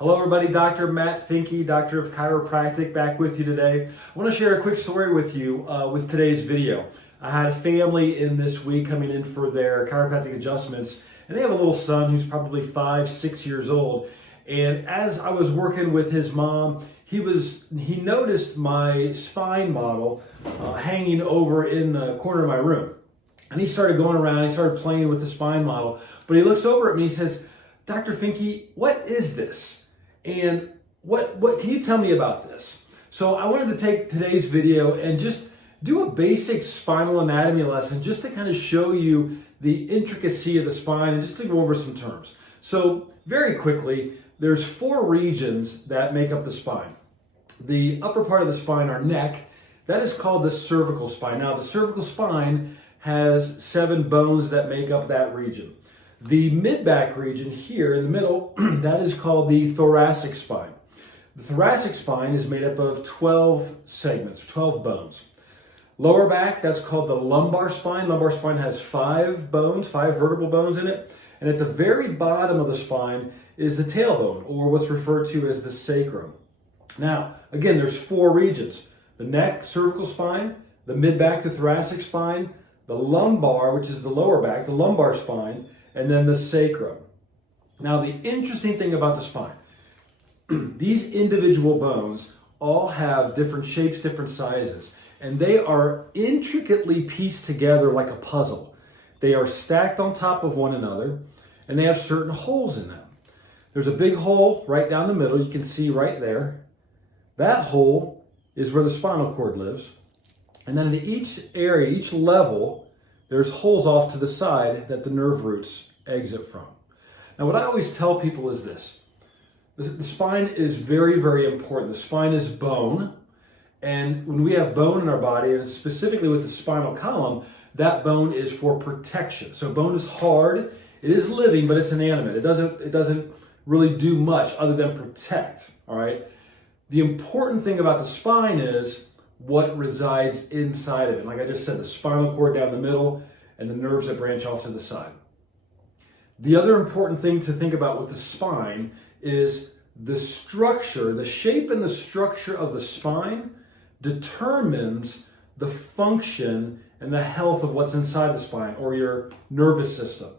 Hello everybody, Dr. Matt Finke, Doctor of Chiropractic, back with you today. I want to share a quick story with you with today's video. I had a family in this week coming in for their chiropractic adjustments, and they have a little son who's probably 5-6 years old. And as I was working with his mom, he noticed my spine model hanging over in the corner of my room. And he started going around, he started playing with the spine model, but he looks over at me and he says, "Dr. Finke, what is this? And what can you tell me about this?" So I wanted to take today's video and just do a basic spinal anatomy lesson just to kind of show you the intricacy of the spine and just to go over some terms. So very quickly, there's 4 regions that make up the spine. The upper part of the spine, our neck, that is called the cervical spine. Now the cervical spine has 7 bones that make up that region. The mid-back region here in the middle, that is called the thoracic spine. The thoracic spine is made up of 12 segments, 12 bones. Lower back, that's called the lumbar spine. Lumbar spine has 5 bones, 5 vertebral bones in it. And at the very bottom of the spine is the tailbone, or what's referred to as the sacrum. Now, again, there's 4 regions. The neck, cervical spine, the mid-back, the thoracic spine, the lumbar, which is the lower back, the lumbar spine, and then the sacrum. Now, the interesting thing about the spine, these individual bones all have different shapes, different sizes, and they are intricately pieced together like a puzzle. They are stacked on top of one another, and they have certain holes in them. There's a big hole right down the middle, you can see right there. That hole is where the spinal cord lives. And then in each area, each level, there's holes off to the side that the nerve roots exit from. Now, what I always tell people is this. The spine is very, very important. The spine is bone. And when we have bone in our body, and specifically with the spinal column, that bone is for protection. So bone is hard. It is living, but it's inanimate. It doesn't really do much other than protect, all right? The important thing about the spine is what resides inside of it. Like I just said, the spinal cord down the middle and the nerves that branch off to the side. The other important thing to think about with the spine is the structure, the shape and the structure of the spine determines the function and the health of what's inside the spine, or your nervous system.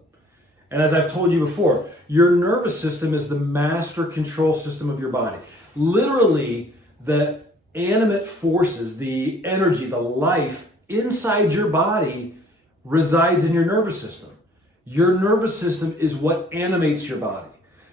And as I've told you before, your nervous system is the master control system of your body. Literally, the animate forces, the energy, the life inside your body resides in your nervous system. Your nervous system is what animates your body.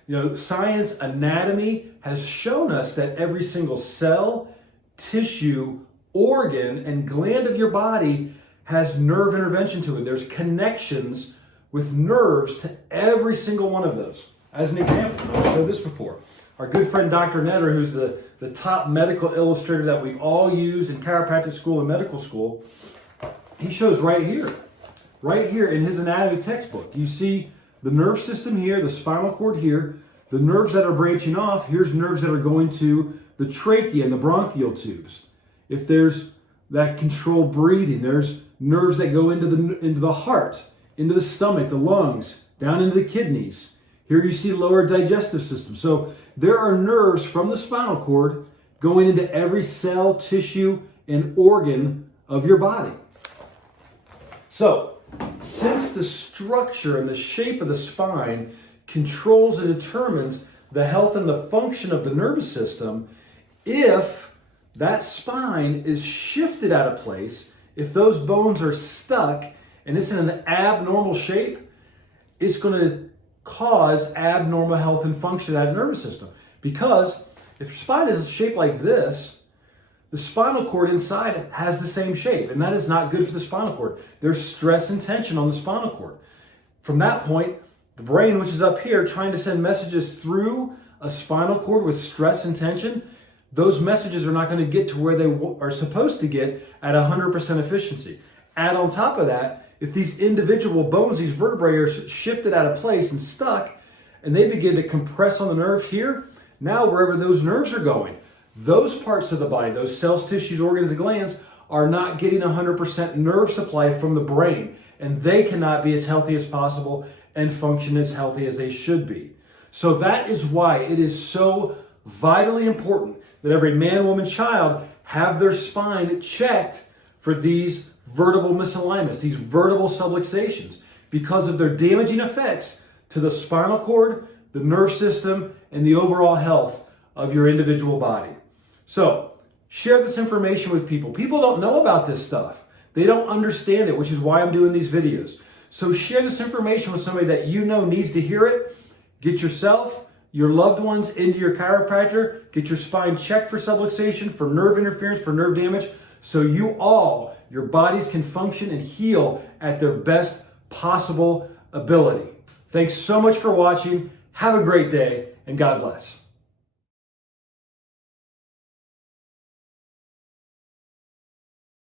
You know, science, anatomy has shown us that every single cell, tissue, organ, and gland of your body has nerve intervention to it. There's connections with nerves to every single one of those. As an example, I've showed this before. Our good friend Dr. Netter, who's the top medical illustrator that we've all used in chiropractic school and medical school, he shows right here in his anatomy textbook. You see the nerve system here, the spinal cord here, the nerves that are branching off, here's nerves that are going to the trachea and the bronchial tubes. If there's that control breathing, there's nerves that go into the heart, into the stomach, the lungs, down into the kidneys. Here you see lower digestive system. So there are nerves from the spinal cord going into every cell, tissue, and organ of your body. So, since the structure and the shape of the spine controls and determines the health and the function of the nervous system, if that spine is shifted out of place, if those bones are stuck and it's in an abnormal shape, it's going to cause abnormal health and function of that nervous system. Because if your spine is shaped like this, the spinal cord inside has the same shape, and that is not good for the spinal cord. There's stress and tension on the spinal cord. From that point, the brain, which is up here, trying to send messages through a spinal cord with stress and tension, those messages are not going to get to where they are supposed to get at 100% efficiency. Add on top of that, if these individual bones, these vertebrae are shifted out of place and stuck, and they begin to compress on the nerve here, now wherever those nerves are going, those parts of the body, those cells, tissues, organs, and glands are not getting 100% nerve supply from the brain, and they cannot be as healthy as possible and function as healthy as they should be. So that is why it is so vitally important that every man, woman, child have their spine checked for these vertebral misalignments, these vertebral subluxations, because of their damaging effects to the spinal cord, the nerve system, and the overall health of your individual body. So share this information with people. People don't know about this stuff. They don't understand it, which is why I'm doing these videos. So share this information with somebody that you know needs to hear it. Get yourself, your loved ones into your chiropractor. Get your spine checked for subluxation, for nerve interference, for nerve damage, so your bodies can function and heal at their best possible ability. Thanks so much for watching. Have a great day, and God bless.